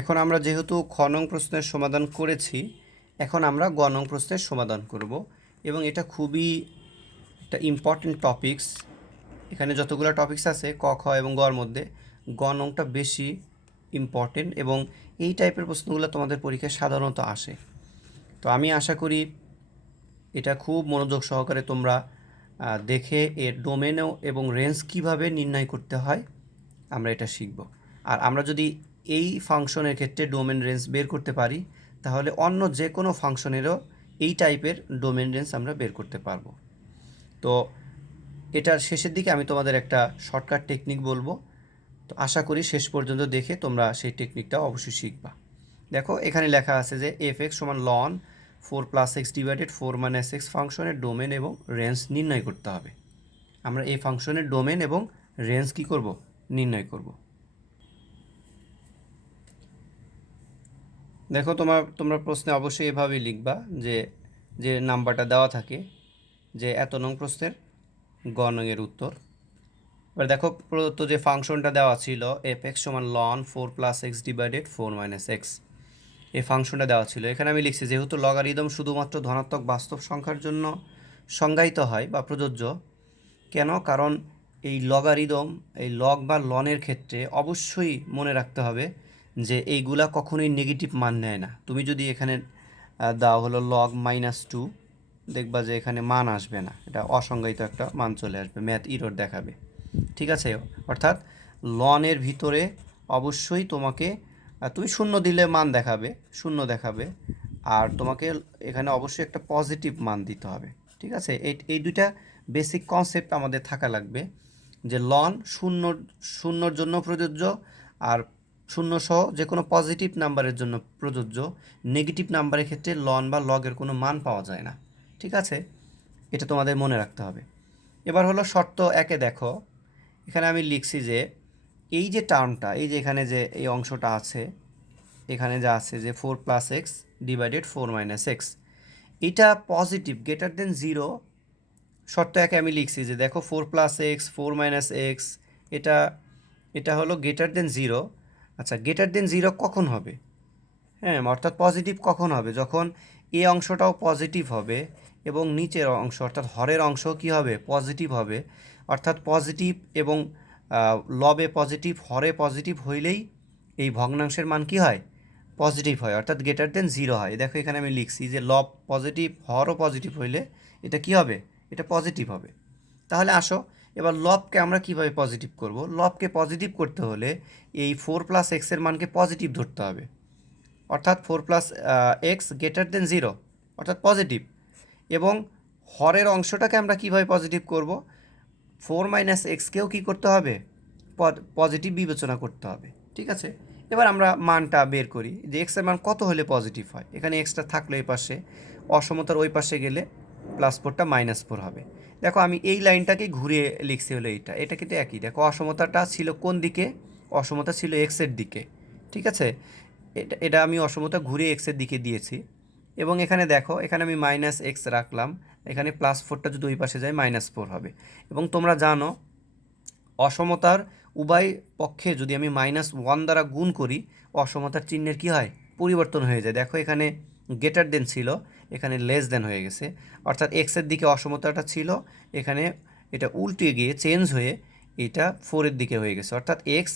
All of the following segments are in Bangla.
এখন আমরা যেহেতু খ নং প্রশ্নের সমাধান করেছি, এখন আমরা গ নং প্রশ্নের সমাধান করব এবং এটা খুবই একটা ইম্পর্টেন্ট টপিকস। এখানে যতগুলো টপিকস আছে ক খ এবং গর মধ্যে গ নংটা বেশি ইম্পর্টেন্ট এবং এই টাইপের প্রশ্নগুলো তোমাদের পরীক্ষায় সাধারণত আসে। তো আমি আশা করি এটা খুব মনোযোগ সহকারে তোমরা দেখে এর ডোমেন এবং রেঞ্জ কিভাবে নির্ণয় করতে হয় আমরা এটা শিখব। আর আমরা যদি এই ফাংশনের ক্ষেত্রে ডোমেন রেঞ্জ বের করতে পারি, তাহলে অন্য যে কোনো ফাংশনেরও এই টাইপের ডোমেন রেঞ্জ আমরা বের করতে পারবো। তো এটার শেষের দিকে আমি তোমাদের একটা শর্টকাট টেকনিক বলবো, তো আশা করি শেষ পর্যন্ত দেখে তোমরা সেই টেকনিকটা অবশ্যই শিখবা। দেখো এখানে লেখা আছে যে এফ এক্স সমান লন 4+x ডিভাইডেড 4 - x ফাংশনের ডোমেন এবং রেঞ্জ নির্ণয় করতে হবে। আমরা এই ফাংশনের ডোমেন এবং রেঞ্জ কি করব, নির্ণয় করব। দেখো তোমরা প্রশ্নে অবশ্যই এভাবেই লিখবা যে যে নাম্বারটা দেওয়া থাকে যে এত নং প্রশ্নের গ নং এর উত্তর। এবার দেখো প্রদত্ত যে ফাংশনটা দেওয়া ছিল এফ এক্স সমান লন 4+x ডিভাইডেড 4 - x, এই ফাংশনটা দেওয়া ছিল। এখানে আমি লিখছি যেহেতু লগারিদম শুধুমাত্র ধনাত্মক বাস্তব সংখ্যার জন্য সংজ্ঞায়িত হয় বা প্রযোজ্য। কেন? কারণ এই লগারিদম, এই লগ বা লনের ক্ষেত্রে অবশ্যই মনে রাখতে হবে যে এইগুলা কখনোই নেগেটিভ মান নেয় না। তুমি যদি এখানে দাও হলো লগ -2, দেখবা যে এখানে মান আসবে না, এটা অসংজ্ঞায়িত একটা মান চলে আসবে, ম্যাথ ইরর দেখাবে। ঠিক আছে? অর্থাৎ লনের ভিতরে অবশ্যই তোমাকে তুমি শূন্য দিলে মান দেখাবে, শূন্য দেখাবে, আর তোমাকে এখানে অবশ্যই একটা পজিটিভ মান দিতে হবে। ঠিক আছে? এই দুইটা বেসিক কনসেপ্ট আমাদের থাকা লাগবে যে লন শূন্যর জন্য প্রযোজ্য, আর শূন্য সহ যে কোনো পজিটিভ নাম্বারের জন্য প্রযোজ্য। নেগেটিভ নাম্বারের ক্ষেত্রে লন বা লগের কোনো মান পাওয়া যায় না। ঠিক আছে? এটা তোমাদের মনে রাখতে হবে। এবার হলো শর্ত একে দেখো, এখানে আমি লিখছি যে এই যে টার্মটা, এই যে এখানে যে এই অংশটা আছে, এখানে যা আছে যে 4+x ডিভাইডেড 4 - x, এটা পজিটিভ গ্রেটার দেন 0। শর্ত একে আমি লিখছি যে দেখো 4+x 4 - x, এটা এটা হলো গ্রেটার দেন 0। আচ্ছা, গ্রেটার দেন 0 কখন হবে? হ্যাঁ, অর্থাৎ পজিটিভ কখন হবে? যখন এই অংশটাও পজিটিভ হবে এবং নিচের অংশ অর্থাৎ হরের অংশ কি হবে? পজিটিভ হবে। অর্থাৎ পজিটিভ এবং লবে পজিটিভ, হরে পজিটিভ হইলেই এই ভগ্নাংশের মান কি হয়? পজিটিভ হয়, অর্থাৎ গ্রেটার দেন 0 হয়। দেখো এখানে আমি লিখছি যে লব পজিটিভ, হরও পজিটিভ হইলে এটা কি হবে? এটা পজিটিভ হবে। তাহলে আসো এবার লবকে আমরা কিভাবে পজিটিভ করব? লবকে পজিটিভ করতে হলে এই 4+x এর মানকে পজিটিভ ধরতে হবে, অর্থাৎ 4+x গ্রেটার দেন 0, অর্থাৎ পজিটিভ। এবং হরের অংশটাকে আমরা কিভাবে পজিটিভ করব? 4 - xকেও কী করতে হবে? পজিটিভ বিবেচনা করতে হবে। ঠিক আছে? এবার আমরা মানটা বের করি যে এক্সের মান কত হলে পজিটিভ হয়। এখানে এক্সটা থাকলো এই পাশে, অসমতার ওই পাশে গেলে +4টা -4 হবে। দেখো আমি এই লাইনটাকেই ঘুরিয়ে লিখছি হলো এইটা, এটা কিন্তু একই। দেখো অসমতাটা ছিল কোন দিকে? অসমতা ছিল এক্সের দিকে। ঠিক আছে? এটা এটা আমি অসমতা ঘুরিয়ে এক্সের দিকে দিয়েছি। এবং এখানে দেখো এখানে আমি -x রাখলাম, এখানে +4টা যদি ওই পাশে যায় -4 হবে। এবং তোমরা জানো অসমতার উভয় পক্ষে যদি আমি -1 দ্বারা গুণ করি, অসমতার চিহ্নের কি হয়? পরিবর্তন হয়ে যায়। দেখো এখানে গ্রেটার দেন ছিল, এখানে লেস দেন হয়ে গেছে। অর্থাৎ এক্সের দিকে অসমতাটা ছিল, এখানে এটা উল্টে গিয়ে চেঞ্জ হয়ে এটা 4-এর দিকে হয়ে গেছে, অর্থাৎ এক্স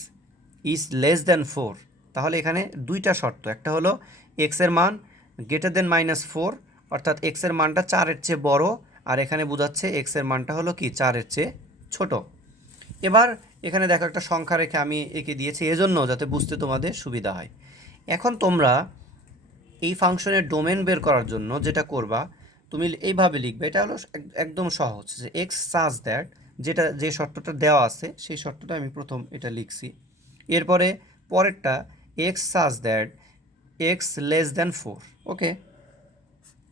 ইজ লেস দেন 4। তাহলে এখানে দুইটা শর্ত, একটা হলো এক্সের মান গ্রেটার দেন -4, অর্থাৎ এক্সের মানটা 4-এর চেয়ে বড়, আর এখানে বোঝাচ্ছে এক্সের মানটা হলো কি 4-এর চেয়ে ছোট। এবার এখানে দেখো একটা সংখ্যা রেখে আমি এঁকে দিয়েছি এজন্য যাতে বুঝতে তোমাদের সুবিধা হয়। এখন তোমরা এই ফাংশনের ডোমেন বের করার জন্য যেটা করবা, তুমি এইভাবে লিখবে। এটা হলো একদম সহজ যে এক্স সাজ দ্যাট, যেটা যে শর্তটা দেওয়া আছে সেই শর্তটা আমি প্রথম এটা লিখছি। এরপরে পরেরটা x such that x less than 4। ওকে,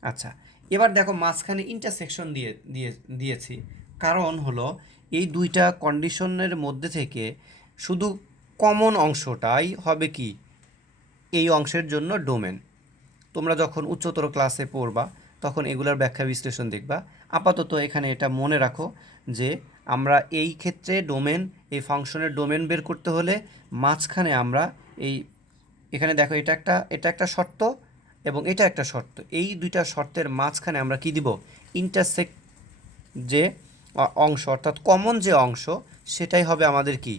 আচ্ছা। এবার দেখো মাঝখানে ইন্টারসেকশন দিয়েছি, কারণ হলো এই দুইটা কন্ডিশনের মধ্যে থেকে শুধু কমন অংশটাই হবে কি এই অংশের জন্য ডোমেন। তোমরা যখন উচ্চতর ক্লাসে পড়বা তখন এগুলোর ব্যাখ্যা বিশ্লেষণ দেখবা। আপাতত এখানে এটা মনে রাখো যে আমরা এই ক্ষেত্রে ডোমেন, এই ফাংশনের ডোমেন বের করতে হলে মাঝখানে আমরা এই এখানে দেখো এটা একটা শর্ত এবং এটা একটা শর্ত, এই দুইটা শর্তের মাঝখানে আমরা কি দিব, ইন্টারসেক্ট যে অংশ অর্থাৎ কমন যে অংশ সেটাই হবে আমাদের কি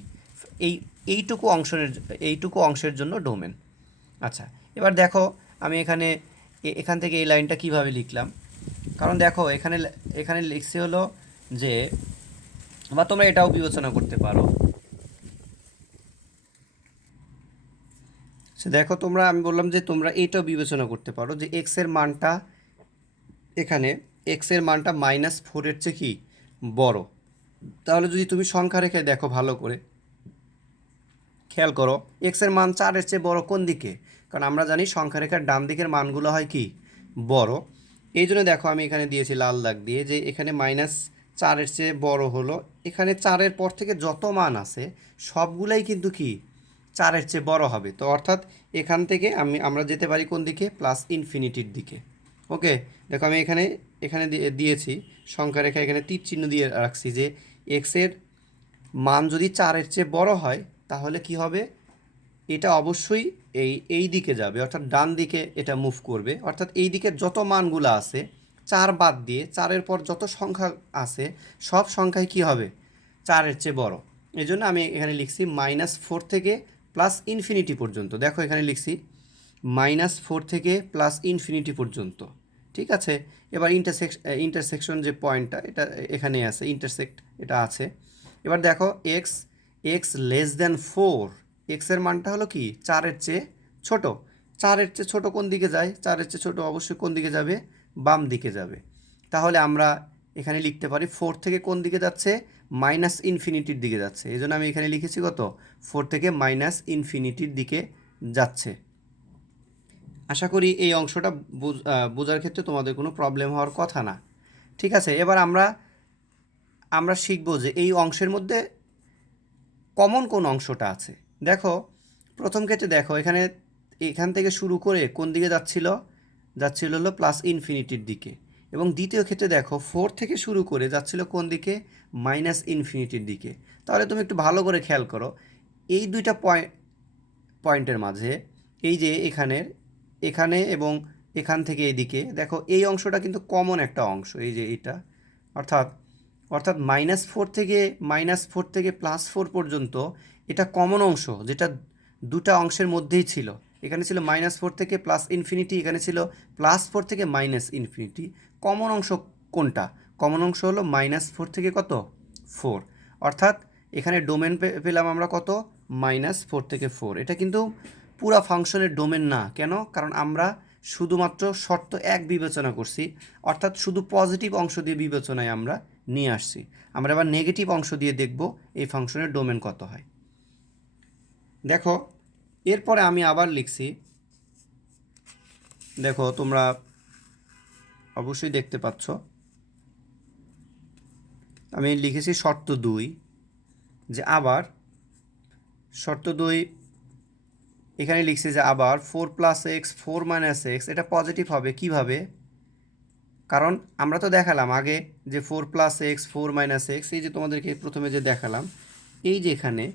এই এইটুকু অংশের জন্য ডোমেন। আচ্ছা, এবার দেখো আমি এখান থেকে এই লাইনটা কিভাবে লিখলাম, কারণ দেখো এখানে লিখছি হলো যে, বা তোমরা এটাও বিবেচনা করতে পারো, সে দেখো আমি বললাম যে তোমরা এইটাও বিবেচনা করতে পারো যে এখানে এক্স এর মানটা -4 চেয়ে কি বড়। তাহলে যদি তুমি সংখ্যা রেখে দেখো ভালো করে খেয়াল করো, এক্স এর মান 4-এর চেয়ে বড় কোন দিকে, কারণ আমরা জানি সংখ্যা রেখার ডান দিকের মানগুলো হয় কি বড়। এই জন্য দেখো আমি এখানে দিয়েছি লাল দাগ দিয়ে যে এখানে -4-এর চেয়ে বড় হলো, এখানে 4-এর পর থেকে যত মান আছে সবগুলাই কিন্তু কি 4-এর চেয়ে বড় হবে। তো অর্থাৎ এখান থেকে আমরা যেতে পারি কোন দিকে, +ইনফিনিটির দিকে। ওকে, দেখো আমি এখানে দিয়েছি সংখ্যা রেখা, এখানে তীর চিহ্ন দিয়ে রাখছি যে এক্সের মান যদি 4-এর চেয়ে বড় হয় তাহলে কি হবে, এটা অবশ্যই এই দিকে যাবে, অর্থাৎ ডান দিকে এটা মুভ করবে, অর্থাৎ এই দিকে যত মানগুলো আছে 4 বাদ দিয়ে 4-এর পর যত সংখ্যা আছে সব সংখ্যাই কি হবে 4-এর চেয়ে বড়। এই জন্য আমি এখানে লিখছি -4 থেকে +ইনফিনিটি পর্যন্ত। দেখো এখানে লিখছি -4 থেকে +ইনফিনিটি পর্যন্ত, ঠিক আছে। এবার ইন্টারসেকশন যে পয়েন্টটা এটা এখানে আছে, ইন্টারসেক্ট এটা আছে। এবার দেখো এক্স <4, এক্সের মানটা হলো কি 4-এর চেয়ে ছোট। 4-এর চেয়ে ছোট কোন দিকে যায়, 4-এর চেয়ে ছোট অবশ্যই কোন দিকে যাবে, বাম দিকে যাবে। তাহলে আমরা এখানে লিখতে পারি 4 থেকে কোন দিকে যাচ্ছে, -ইনফিনিটির দিকে যাচ্ছে। এই জন্য আমি এখানে লিখেছি কত, 4 থেকে -ইনফিনিটির দিকে যাচ্ছে। আশা করি এই অংশটা বোঝার ক্ষেত্রে তোমাদের কোনো প্রবলেম হওয়ার কথা না, ঠিক আছে। এবার আমরা শিখব যে এই অংশের মধ্যে কমন কোন অংশটা আছে। দেখো প্রথম ক্ষেত্রে দেখো এখান থেকে শুরু করে কোন দিকে যাচ্ছিল হলো +ইনফিনিটির দিকে, এবং দ্বিতীয় ক্ষেত্রে দেখো 4 থেকে শুরু করে যাচ্ছিল কোন দিকে, -ইনফিনিটির দিকে। তাহলে তুমি একটু ভালো করে খেয়াল করো এই দুইটা পয়েন্টের মাঝে, এই যে এখানে এবং এখান থেকে এইদিকে দেখো এই অংশটা কিন্তু কমন একটা অংশ, এই যে এটা, অর্থাৎ -4 থেকে +4 পর্যন্ত এটা কমন অংশ, যেটা দুটা অংশের মধ্যেই ছিল। এখানে ছিল -4 থেকে +ইনফিনিটি, এখানে ছিল +4 থেকে -ইনফিনিটি। কমন অংশ কোনটা, কমন অংশ হলো -4 থেকে কত 4, অর্থাৎ এখানে ডোমেন পেলাম আমরা কত, -4 থেকে 4। এটা কিন্তু পুরা ফাংশনের ডোমেন না, কেন, কারণ আমরা শুধুমাত্র শর্ত 1 বিবেচনা করছি, অর্থাৎ শুধু পজিটিভ অংশ দিয়ে বিবেচনায় আমরা নিয়ে আসছি। আমরা এবার নেগেটিভ অংশ দিয়ে দেখব এই ফাংশনের ডোমেন কত হয়। দেখো এরপরে আমি আবার লিখছি, দেখো তোমরা অবশ্যই দেখতে পাচ্ছ আমি লিখেছি শর্ত 2, যে আবার শর্ত 2 এখানে লিখছি যে আবার 4 + x 4 - x এটা পজিটিভ হবে কিভাবে, কারণ আমরা তো দেখালাম আগে যে 4 + x 4 - x, এই যে তোমাদেরকে প্রথমে যে দেখালাম, এই যে এখানে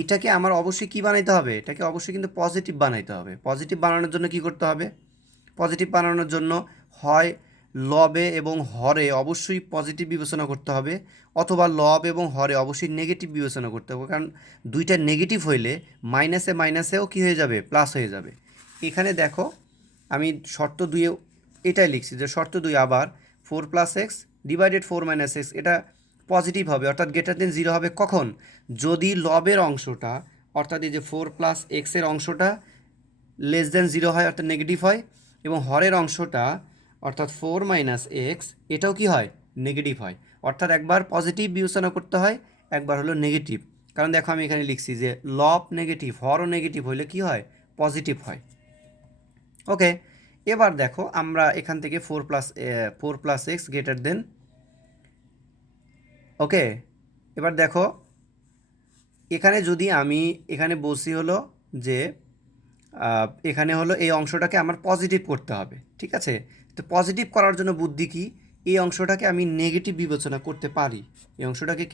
এটাকে আমার অবশ্যই কী বানাইতে হবে, এটাকে অবশ্যই কিন্তু পজিটিভ বানাইতে হবে। পজিটিভ বানানোর জন্য কি করতে হবে, পজিটিভ বানানোর জন্য হয় লবে এবং হরে অবশ্যই পজিটিভ বিবেচনা করতে হবে, অথবা লব এবং হরে অবশ্যই নেগেটিভ বিবেচনা করতে হবে, কারণ দুইটা নেগেটিভ হইলে মাইনাসেও কী হয়ে যাবে, প্লাস হয়ে যাবে। এখানে দেখো আমি শর্ত 2 এটাই লিখছি যে শর্ত 2 আবার 4 + x / 4 - x এটা পজিটিভ হবে, অর্থাৎ >0 হবে কখন, যদি লবের অংশটা অর্থাৎ এই যে 4 + x এর অংশটা <0 হয়, অর্থাৎ নেগেটিভ হয়, এবং হরের অংশটা অর্থাৎ 4 - x এটাও কি হয়, নেগেটিভ হয়। অর্থাৎ একবার পজিটিভ বিবেচনা করতে হয়, একবার হলো নেগেটিভ। কারণ দেখো আমি এখানে লিখছি যে লব নেগেটিভ হরও নেগেটিভ হইলে কি হয়, পজিটিভ হয়। ওকে, এবার দেখো আমরা এখান থেকে 4 + x > ওকে, এবার দেখো এখানে যদি আমি এখানে বলছি হলো যে এখানে হলো এই অংশটাকে আমার পজিটিভ করতে হবে, ঠিক আছে। তো পজিটিভ করার জন্য বুদ্ধি কি, এই অংশটাকে আমি নেগেটিভ বিবেচনা করতে পারি। এই অংশটাকে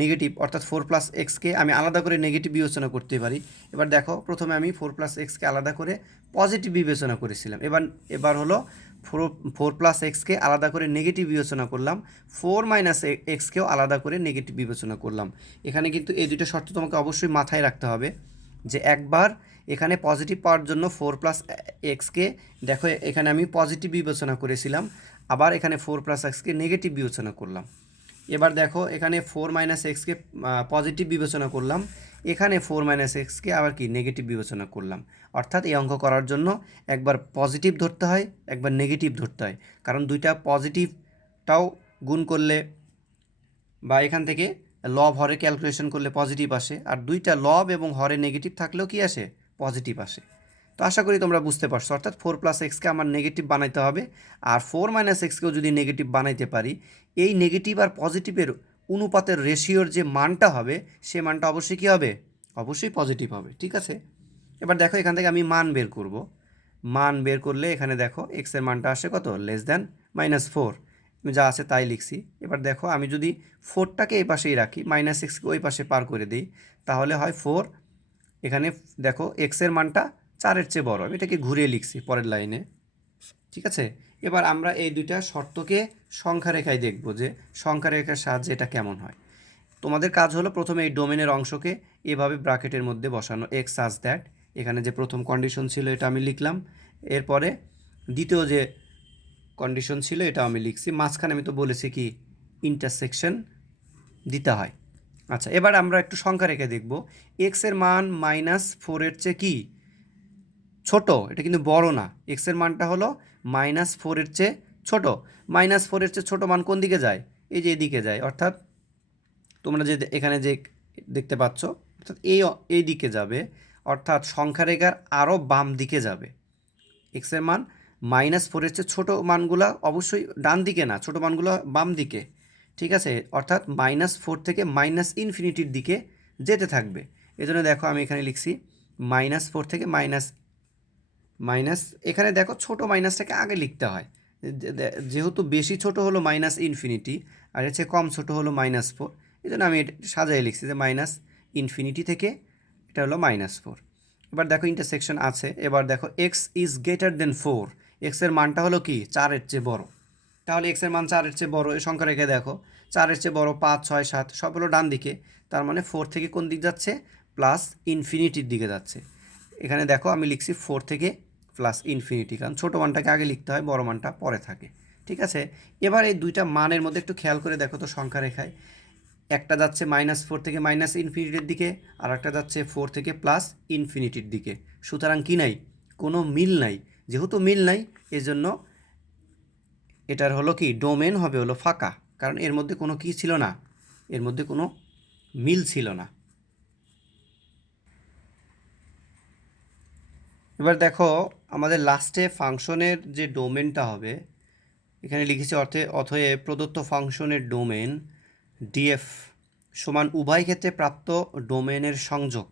নেগেটিভ অর্থাৎ 4+xকে আমি আলাদা করে নেগেটিভ বিবেচনা করতে পারি। এবার দেখো প্রথমে আমি 4+xকে আলাদা করে পজিটিভ বিবেচনা করেছিলাম। এবার হলো 4+xকে আলাদা করে নেগেটিভ বিবেচনা করলাম, 4-xকেও আলাদা করে নেগেটিভ বিবেচনা করলাম। এখানে কিন্তু এই দুটো শর্ত তোমাকে অবশ্যই মাথায় রাখতে হবে যে একবার এখানে পজিটিভ পাওয়ার জন্য 4+xকে দেখো এখানে আমি পজিটিভ বিবেচনা করেছিলাম, আবার এখানে 4+xকে নেগেটিভ বিবেচনা করলাম। এবার দেখো এখানে 4-xকে পজিটিভ বিবেচনা করলাম, এখানে 4-xকে আবার কি নেগেটিভ বিবেচনা করলাম। অর্থাৎ এই অঙ্ক করার জন্য একবার পজিটিভ ধরতে হয়, একবার নেগেটিভ ধরতে হয়, কারণ দুইটা পজিটিভটাও গুণ করলে বা এখান থেকে লব হরে ক্যালকুলেশন করলে পজিটিভ আসে, আর দুইটা লব এবং হরে নেগেটিভ থাকলেও কি আসে, পজিটিভ আসে। তো আশা করি তোমরা বুঝতে পারছো। অর্থাৎ 4+xকে আমার নেগেটিভ বানাইতে হবে, আর 4-xকেও যদি নেগেটিভ বানাইতে পারি, এই নেগেটিভ আর পজিটিভের অনুপাতের রেশিওর যে মানটা হবে সে মানটা অবশ্যই কী হবে, অবশ্যই পজিটিভ হবে। ঠিক আছে, এবার দেখো এখান থেকে আমি মান বের করব। মান বের করলে এখানে দেখো এক্সের মানটা আসে কত, <-4। আমি যা আছে তাই লিখছি। এবার দেখো আমি যদি 4টাকে এই পাশেই রাখি, -xকে ওই পাশে পার করে দিই, তাহলে হয় 4। এখানে দেখো এক্সের মানটা 4-এর চেয়ে বড়, আমি এটাকে ঘুরিয়ে লিখছি পরের লাইনে। ঠিক আছে, এবার আমরা এই দুইটা শর্তকে সংখ্যা রেখায় দেখব যে সংখ্যা রেখার সাহায্যে এটা কেমন হয়। তোমাদের কাজ হলো প্রথমে এই ডোমেনের অংশকে এভাবে ব্র্যাকেটের মধ্যে বসানো, এক্স সাজ দ্যাট, এখানে যে প্রথম কন্ডিশন ছিল এটা আমি লিখলাম, এরপরে দ্বিতীয় যে কন্ডিশন ছিল এটা আমি লিখছি, মাঝখানে আমি তো বলেছি কি ইন্টারসেকশন দিতে হয়। আচ্ছা, এবার আমরা একটু সংখ্যা রেখে দেখব। এক্সের মান -4-এর চেয়ে কি ছোট, এটা কিন্তু বড় না। এক্সের মানটা হলো -4-এর চেয়ে ছোট। -4-এর চেয়ে ছোট মান কোন দিকে যায়, এই যে এদিকে যায়, অর্থাৎ তোমরা যে এখানে যে দেখতে পাচ্ছ, অর্থাৎ এই দিকে যাবে, অর্থাৎ সংখ্যা রেখার আরও বাম দিকে যাবে। এক্সের মান -4-এর চেয়ে ছোটো মানগুলো অবশ্যই ডান দিকে না, ছোটো মানগুলো বাম দিকে। ঠিক আছে, অর্থাৎ -4 থেকে -ইনফিনিটির দিকে যেতে থাকবে। এজন্য দেখো আমি এখানে লিখছি -4 থেকে এখানে দেখো ছোটো মাইনাসটাকে আগে লিখতে হয়, যেহেতু বেশি ছোট হলো -ইনফিনিটি আর এর চেয়ে কম ছোট হলো -4, এই জন্য আমি এটা সাজাই লিখছি যে -ইনফিনিটি থেকে এটা হলো -4। এবার দেখো ইন্টারসেকশন আছে। এবার দেখো এক্স ইজ গ্রেটার দেন 4, এক্সের মানটা হলো কি 4-এর চেয়ে বড়। তাহলে এক্সের মান 4-এর চেয়ে বড়, এই সংখ্যা রেখে দেখো 4-এর চেয়ে বড় 5, 6, 7 সব হলো ডান দিকে, তার মানে 4 থেকে কোন দিক যাচ্ছে, প্লাস ইনফিনিটির দিকে যাচ্ছে। এখানে দেখো আমি লিখছি 4 থেকে +ইনফিনিটি, কারণ ছোটো মানটাকে আগে লিখতে হয়, বড় মানটা পরে থাকে। ঠিক আছে, এবার এই দুইটা মানের মধ্যে একটু খেয়াল করে দেখো তো সংখ্যা রেখায় একটা যাচ্ছে -4 থেকে ইনফিনিটির দিকে, আর একটা যাচ্ছে 4 থেকে ইনফিনিটির দিকে। সুতরাং কি নাই, কোনো মিল নাই। যেহেতু মিল নাই, এজন্য এটার হলো কি ডোমেন হবে হলো ফাঁকা, কারণ এর মধ্যে কোনো কি ছিল না, এর মধ্যে কোনো মিল ছিল না। এবার দেখো আমাদের লাস্টে ফাংশনের যে ডোমেনটা হবে, এখানে লিখেছি অতএব প্রদত্ত ফাংশনের ডোমেন ডিএফ সমান উভয় ক্ষেত্রে প্রাপ্ত ডোমেনের সংযোগ।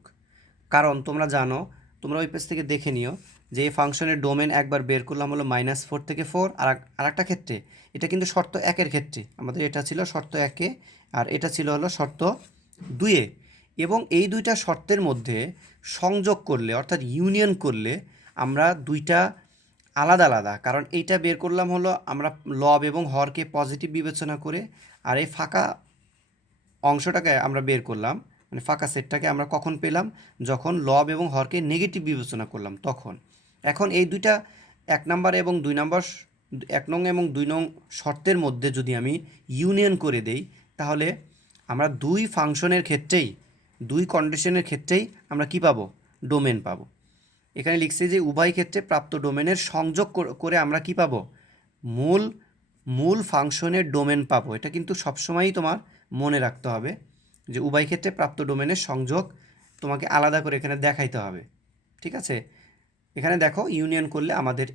কারণ তোমরা জানো, তোমরা ওই পেজ থেকে দেখে নিও যে এই ফাংশনের ডোমেন একবার বের করলাম হলো -4 থেকে 4, আর একটা ক্ষেত্রে এটা কিন্তু শর্ত 1-এর ক্ষেত্রে, আমাদের এটা ছিল শর্ত 1-এ আর এটা ছিল হলো শর্ত 2-এ। এবং এই দুইটা শর্তের মধ্যে সংযোগ করলে অর্থাৎ ইউনিয়ন করলে আমরা দুইটা আলাদা আলাদা, কারণ এইটা বের করলাম হলো আমরা লব এবং হরকে পজিটিভ বিবেচনা করে, আর এই ফাঁকা অংশটাকে আমরা বের করলাম, মানে ফাঁকা সেটটাকে আমরা কখন পেলাম, যখন লব এবং হরকে নেগেটিভ বিবেচনা করলাম তখন। এখন এই দুইটা 1 নম্বর এবং 2 নম্বর, 1 নং এবং 2 নং শর্তের মধ্যে যদি আমি ইউনিয়ন করে দেই, তাহলে আমরা দুই ফাংশনের ক্ষেত্রেই, দুই কন্ডিশনের ক্ষেত্রেই আমরা কি পাবো, ডোমেন পাবো। এখানে লিখছে যে উভয় ক্ষেত্রে প্রাপ্ত ডোমেনের সংযোগ করে আমরা কি পাবো, মূল ফাংশনের ডোমেন পাবো। এটা কিন্তু সবসময়ই তোমার মনে রাখতে হবে যে উভয় ক্ষেত্রে প্রাপ্ত ডোমেনের সংযোগ তোমাকে আলাদা করে এখানে দেখাইতে হবে। ঠিক আছে, এখানে দেখো ইউনিয়ন করলে আমাদের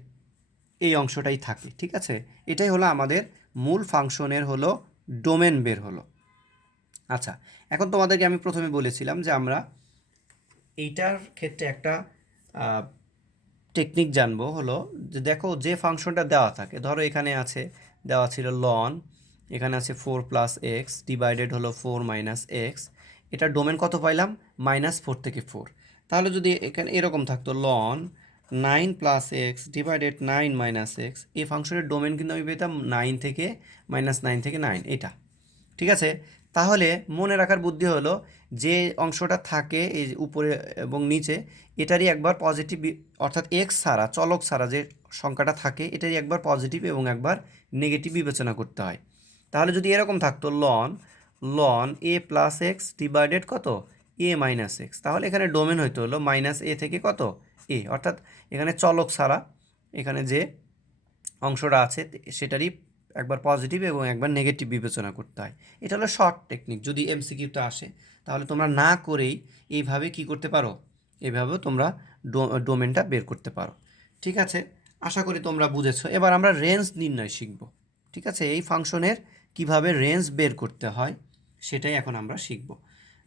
এই অংশটাই থাকে। ঠিক আছে, এটাই হলো আমাদের মূল ফাংশনের হলো ডোমেন বের হলো। আচ্ছা, এখন তোমাদেরকে আমি প্রথমে বলেছিলাম যে আমরা এইটার ক্ষেত্রে একটা টেকনিক জানবো, হলো যে দেখো যে ফাংশনটা দেওয়া থাকে, ধরো এখানে আছে দেওয়া ছিল লন, এখানে আছে 4 + x ডিভাইডেড হলো 4 - x, এটা ডোমেন কত পাইলাম -4 থেকে 4। তাহলে যদি এখানে এরকম থাকতো লন 9 + x ডিভাইডেড 9 - x, এই ফাংশনের ডোমেন কিন্তু আমি পেতাম 9 থেকে -9 থেকে 9 এটা। ঠিক আছে, তাহলে মনে রাখার বুদ্ধি হলো যে অংশটা থাকে এই যে উপরে এবং নিচে, এটারই একবার পজিটিভ অর্থাৎ এক্স ছাড়া চলক ছাড়া যে সংখ্যাটা থাকে এটারই একবার পজিটিভ এবং একবার নেগেটিভ বিবেচনা করতে হয়। তাহলে যদি এরকম থাকতো লন লন a+x ডিভাইডেড কত a - x, তাহলে এখানে ডোমেন হইতে হলো -a থেকে কত a, অর্থাৎ এখানে চলক ছাড়া এখানে যে অংশটা আছে সেটারই একবার পজিটিভ এবং একবার নেগেটিভ বিবেচনা করতে হয়। এটা হলো শর্ট টেকনিক। যদি এমসিকিউতে আসে তাহলে তোমরা না করেই এইভাবে কি করতে পারো, এইভাবে তোমরা ডোমেনটা বের করতে পারো। ঠিক আছে, আশা করি তোমরা বুঝেছো। এবার আমরা রেঞ্জ নির্ণয় শিখব। ঠিক আছে, এই ফাংশনের কিভাবে রেঞ্জ বের করতে হয় সেটাই এখন আমরা শিখব।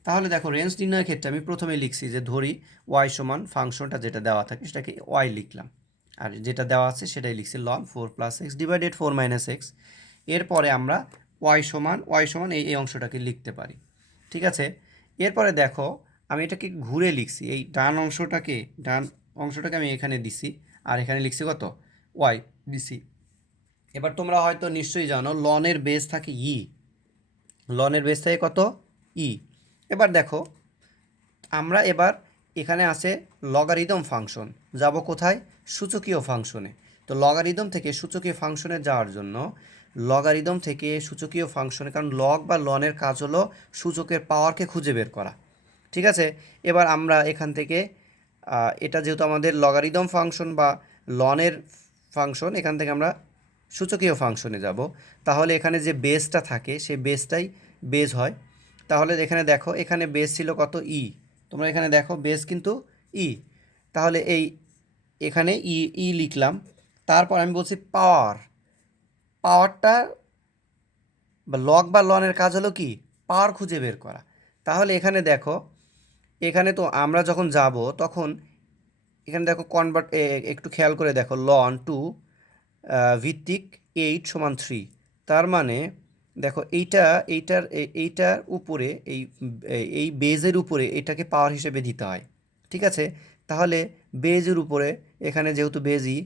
তাহলে দেখো, রেঞ্জ নির্ণয়ের ক্ষেত্রে আমি প্রথমে লিখছি যে ধরি ওয়াই সমান ফাংশনটা যেটা দেওয়া থাকে সেটাকে ওয়াই লিখলাম, আর যেটা দেওয়া আছে সেটাই লিখছি লন 4 + x ডিভাইডেড 4 - x। এরপরে আমরা ওয়াই সমান এই অংশটাকে লিখতে পারি। ঠিক আছে, এরপরে দেখো আমি এটাকে ঘুরে লিখছি, এই ডান অংশটাকে আমি এখানে দিছি আর এখানে লিখছি কত ওয়াই দিছি। এবার তোমরা হয়তো নিশ্চয়ই জানো লনের বেস থাকে লনের বেস থাকে কত এবার দেখো আমরা এবার এখানে আছে লগারিদম ফাংশন, যাব কোথায় সূচকীয় ফাংশনে। তো লগারিদম থেকে সূচকীয় ফাংশনে যাওয়ার জন্য লগারিদম থেকে সূচকীয় ফাংশনে, কারণ লগ বা লনের কাজ হলো সূচকের পাওয়ারকে খুঁজে বের করা। ঠিক আছে, এবার আমরা এখান থেকে এটা যেহেতু আমাদের লগারিদম ফাংশন বা লনের ফাংশন, এখান থেকে আমরা সূচকীয় ফাংশনে যাব। তাহলে এখানে যে বেসটা থাকে সেই বেসটাই বেস হয়। তাহলে এখানে দেখো এখানে বেস ছিল কত তোমরা এখানে দেখো বেস কিন্তু তাহলে এখানে লিখলাম। তারপর আমি বলছি পাওয়ারটা বা লগ বা লনের কাজ হলো কি পাওয়ার খুঁজে বের করা। তাহলে এখানে দেখো, এখানে তো আমরা যখন যাব তখন এখানে দেখো একটু খেয়াল করে দেখো লন 2 ভিত্তিক 8 = 3। তার মানে দেখো এইটার উপরে এই বেজের উপরে এটাকে পাওয়ার হিসেবে দিতে হয়। ঠিক আছে, তাহলে বেজের উপরে এখানে যেহেতু বেজই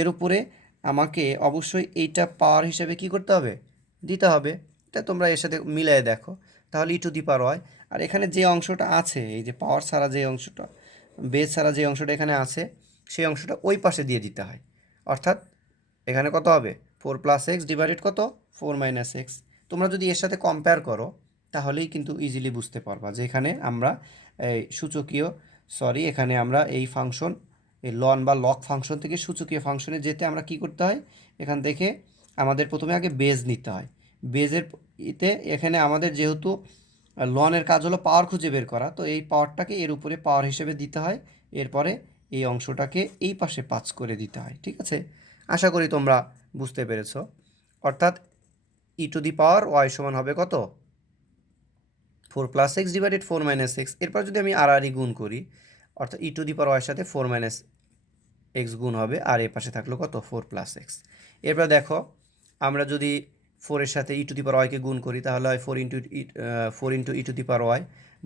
এর উপরে আমাকে অবশ্যই এইটা পাওয়ার হিসেবে কি করতে হবে দিতে হবে। তা তোমরা এর সাথে মিলাই দেখো, তাহলে e⁻y। আর এখানে যে অংশটা আছে এই যে পাওয়ার ছাড়া যে অংশটা, বেজ ছাড়া যে অংশটা এখানে আছে সেই অংশটা ওই পাশে দিয়ে দিতে হয়। অর্থাৎ এখানে কত হবে 4 + x ডিভাইডেড কত 4 - x। তোমরা যদি এর সাথে কম্পেয়ার করো তাহলেই কিন্তু ইজিলি বুঝতে পারবা যে এখানে আমরা এই এখানে আমরা এই ফাংশন এই লন বা লগ ফাংশন থেকে সূচকীয় ফাংশনে যেতে আমরা কি করতে হয়, এখান থেকে আমাদের প্রথমে আগে বেজ নিতে হয়। বেজের এখানে আমাদের যেহেতু লনের কাজ হলো পাওয়ার খুঁজে বের করা, তো এই পাওয়ারটাকে এর উপরে পাওয়ার হিসেবে দিতে হয়। এরপরে এই অংশটাকে এই পাশে পাঁচ করে দিতে হয়। ঠিক আছে, আশা করি তোমরা বুঝতে পেরেছো। অর্থাৎ e⁻y সমান হবে কত 4 + x ডিভাইডেড 4 - x। এরপর যদি আমি আর গুণ করি, অর্থাৎ e⁻y এর সাথে 4 - x গুণ হবে, আর এর পাশে থাকলো কত 4 + x। এরপর দেখো আমরা যদি 4 এর সাথে e⁻y-কে গুণ করি তাহলে হয় 4 × e⁻y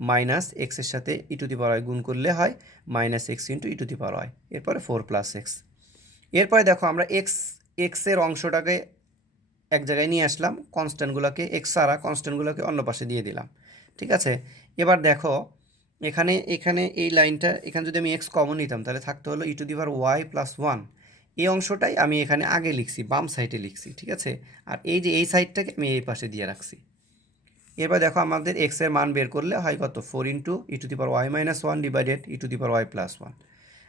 মাইনাস x এর সাথে e⁻y গুণ করলে হয় -x × e⁻y, এরপরে 4 + x। এরপরে দেখো আমরা এক্স এর অংশটাকে এক জায়গায় নিয়ে আসলাম, কনস্ট্যান্টগুলোকে এক্স ছাড়া কনস্ট্যান্টগুলোকে অন্য পাশে দিয়ে দিলাম। ঠিক আছে, এবার দেখো এখানে এই লাইনটা এখানে যদি আমি এক্স কমন নিতাম তাহলে থাকতে হলো e⁻y + 1। এই অংশটাই আমি এখানে আগে লিখছি, বাম সাইডে লিখছি। ঠিক আছে, আর এই যে এই সাইডটাকে আমি এই পাশে দিয়ে রাখছি। এরপর দেখো আমাদের এক্স এর মান বের করলে হয় কত 4 × e⁻y - 1 ডিভাইডেড e⁻y + 1।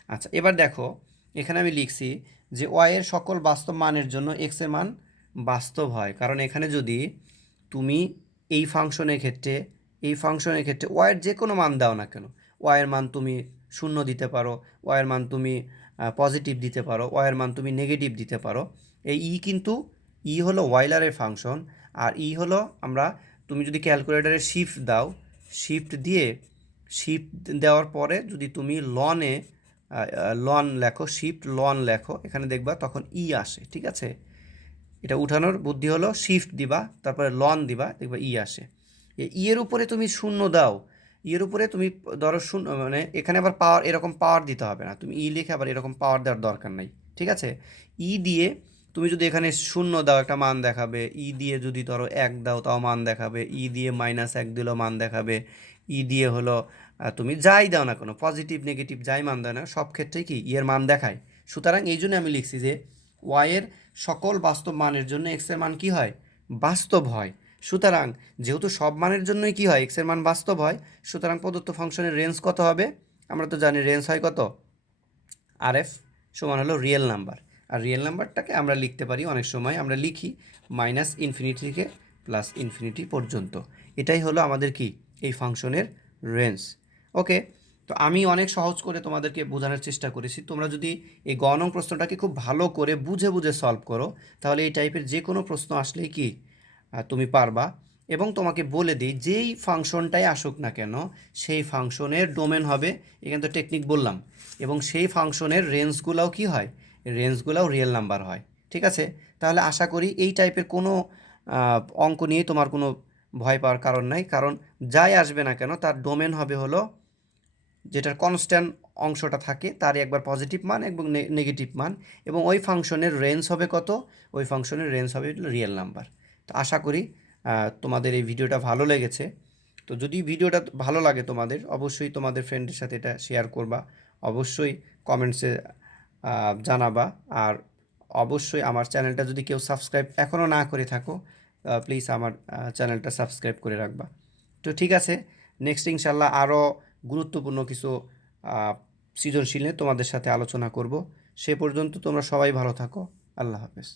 আচ্ছা, এবার দেখো এখানে আমি লিখছি যে ওয়াই এর সকল বাস্তব মানের জন্য এক্স এর মান বাস্তব হয়। কারণ এখানে যদি তুমি এই ফাংশনের ক্ষেত্রে ওয়াইয়ের যে কোনো মান দাও না কেন, ওয়াইয়ের মান তুমি 0 দিতে পারো, ওয়াইয়ের মান তুমি পজিটিভ দিতে পারো, ওয়াইয়ের মান তুমি নেগেটিভ দিতে পারো। এই কিন্তু হলো ওয়াইলারের ফাংশন, আর হলো তুমি যদি ক্যালকুলেটারে শিফট দেওয়ার পরে যদি তুমি লন লেখো, শিফট লন লেখো, এখানে দেখবা তখন আসে। ঠিক আছে, এটা উঠানোর বুদ্ধি হলো শিফট দিবা, তারপরে লন দিবা, দেখবা ই আসে। এর উপরে তুমি শূন্য দাও, এর উপরে তুমি ধরো শূন্য, মানে এখানে আবার পাওয়ার, এরকম পাওয়ার দিতে হবে না, তুমি ই লিখে আবার এরকম পাওয়ার দেওয়ার দরকার নাই, ঠিক আছে। ই দিয়ে তুমি যদি এখানে শূন্য দাও একটা মান দেখাবে, ই দিয়ে যদি ধরো 1 দাও তাও মান দেখাবে, ই দিয়ে -1 দিলেও মান দেখাবে, ই দিয়ে হলো তুমি যাই দাও না কোনো পজিটিভ নেগেটিভ যাই মান দাও না সব ক্ষেত্রেই কি এর মান দেখায়। সুতরাং এই জন্য আমি লিখছি যে ওয়াইয়ের সকল বাস্তব মানের জন্য এক্সের মান কি হয়, বাস্তব হয়। সুতরাং যেহেতু সব মানের জন্যই কি হয় এক্সের মান বাস্তব হয়, সুতরাং প্রদত্ত ফাংশনের রেঞ্জ কত হবে, আমরা তো জানি রেঞ্জ হয় কত, RF সমান হলো রিয়েল নাম্বার। আর রিয়েল নাম্বারটাকে আমরা লিখতে পারি, অনেক সময় আমরা লিখি -∞ থেকে +∞ পর্যন্ত। এটাই হলো আমাদের কি এই ফাংশনের রেঞ্জ। ওকে, তো আমি অনেক সহজ করে তোমাদেরকে বোঝানোর চেষ্টা করেছি। তোমরা যদি এই গ নং প্রশ্নটাকে খুব ভালো করে বুঝে বুঝে সলভ করো, তাহলে এই টাইপের যে কোনো প্রশ্ন আসলেই কি তুমি পারবা। এবং তোমাকে বলে দিই, যেই ফাংশনটাই আসুক না কেন সেই ফাংশনের ডোমেন হবে, এখানে তো টেকনিক বললাম, এবং সেই ফাংশনের রেঞ্জগুলোও কি হয়, রেঞ্জগুলোও রিয়েল নাম্বার হয়, ঠিক আছে। তাহলে আশা করি এই টাইপের কোনো অঙ্ক নিয়ে তোমার কোনো ভয় পাওয়ার কারণ নাই, কারণ যাই আসবে না কেন তার ডোমেন হবে হলো যেটার কনস্ট্যান্ট অংশটা থাকে তারই একবার পজিটিভ মান এবং নেগেটিভ মান, এবং ওই ফাংশনের রেঞ্জ হবে কত, ওই ফাংশনের রেঞ্জ হবে রিয়েল নাম্বার। তো আশা করি তোমাদের এই ভিডিওটা ভালো লেগেছে। তো যদি ভিডিওটা ভালো লাগে তোমাদের, অবশ্যই তোমাদের ফ্রেন্ডের সাথে এটা শেয়ার করবা, অবশ্যই কমেন্টসে জানাবা। আর অবশ্যই আমার চ্যানেলটা যদি কেউ সাবস্ক্রাইব এখনও না করে থাকো, প্লিজ আমার চ্যানেলটা সাবস্ক্রাইব করে রাখবা। তো ঠিক আছে, নেক্সট ইনশাল্লাহ আরও গুরুত্বপূর্ণ কিছু সৃজনশীল নিয়ে তোমাদের সাথে আলোচনা করব। সে পর্যন্ত তোমরা সবাই ভালো থাকো। আল্লাহ হাফেজ।